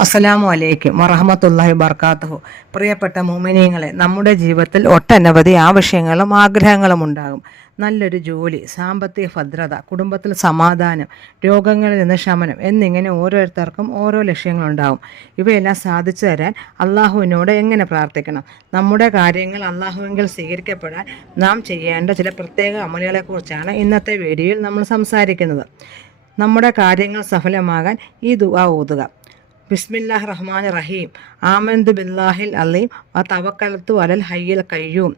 അസ്സലാമു അലൈക്കും വറഹ്മത്തുള്ളാഹി വബറകാതുഹു. പ്രിയപ്പെട്ട മുഅ്മിനീങ്ങളെ, നമ്മുടെ ജീവിതത്തിൽ ഒട്ടനവധി ആവശ്യങ്ങളും ആഗ്രഹങ്ങളും ഉണ്ടാകും. നല്ലൊരു ജോലി, സാമ്പത്തിക ഭദ്രത, കുടുംബത്തിൽ സമാധാനം, രോഗങ്ങളിൽ നിന്ന് ശമനം എന്നിങ്ങനെ ഓരോരുത്തർക്കും ഓരോ ലക്ഷ്യങ്ങളുണ്ടാകും. ഇവയെല്ലാം സാധിച്ചു തരാൻ അള്ളാഹുവിനോട് എങ്ങനെ പ്രാർത്ഥിക്കണം? നമ്മുടെ കാര്യങ്ങൾ അള്ളാഹുവിങ്കിൽ സ്വീകരിക്കപ്പെടാൻ നാം ചെയ്യേണ്ട ചില പ്രത്യേക അമലുകളെക്കുറിച്ചാണ് ഇന്നത്തെ വീഡിയോയിൽ നമ്മൾ സംസാരിക്കുന്നത്. നമ്മുടെ കാര്യങ്ങൾ സഫലമാകാൻ ഈ ദുആ ഓതുക. ബിസ്മില്ലാഹിർ റഹ്മാനിർ റഹീം. ആമന്തു ബില്ലാഹിൽ അലീം വ തവക്കൽതു അലൽ ഹയ്യിൽ ഖയ്യൂം.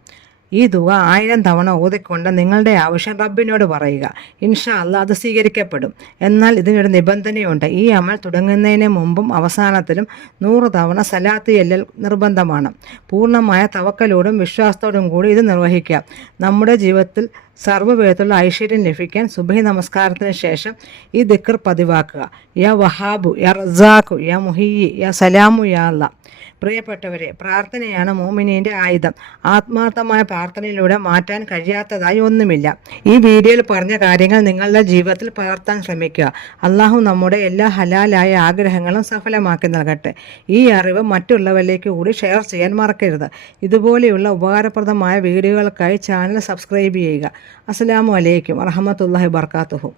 ഈ ദുആ 1000 തവണ ഓതിക്കൊണ്ട് നിങ്ങളുടെ ആവശ്യം റബ്ബിനോട് പറയുക. ഇൻഷാ അല്ലാഹ് അത് സ്വീകരിക്കപ്പെടും. എന്നാൽ ഇതിനൊരു നിബന്ധനയുണ്ട്. ഈ അമൽ തുടങ്ങുന്നതിന് മുമ്പും അവസാനത്തിലും 100 തവണ സലാത്ത് ചെല്ലൽ നിർബന്ധമാണ്. പൂർണ്ണമായ തവക്കലോടും വിശ്വാസത്തോടും കൂടി ഇത് നിർവഹിക്കാം. നമ്മുടെ ജീവിതത്തിൽ സർവ്വവിധത്തിലുള്ള ഐശ്വര്യം ലഭിക്കാൻ സുബഹി നമസ്കാരത്തിന് ശേഷം ഈ ദിക്ർ പതിവാക്കുക. യാ വഹാബു, യാ റസാഖു, യാ മുഹിയി, യാ സലാമു, യാ അല്ലാ. പ്രിയപ്പെട്ടവരെ, പ്രാർത്ഥനയാണ് മുഅ്മിനീൻ്റെ ആയുധം. ആത്മാർത്ഥമായ പ്രാർത്ഥനയിലൂടെ മാറ്റാൻ കഴിയാത്തതായി ഒന്നുമില്ല. ഈ വീഡിയോയിൽ പറഞ്ഞ കാര്യങ്ങൾ നിങ്ങളുടെ ജീവിതത്തിൽ പകർത്താൻ ശ്രമിക്കുക. അള്ളാഹു നമ്മുടെ എല്ലാ ഹലാലായ ആഗ്രഹങ്ങളും സഫലമാക്കി നൽകട്ടെ. ഈ അറിവ് മറ്റുള്ളവരിലേക്ക് കൂടി ഷെയർ ചെയ്യാൻ മറക്കരുത്. ഇതുപോലെയുള്ള ഉപകാരപ്രദമായ വീഡിയോകൾക്കായി ചാനൽ സബ്സ്ക്രൈബ് ചെയ്യുക. അസ്സലാമു അലൈക്കും വറഹ്മത്തുള്ളാഹി വബറകാതുഹു.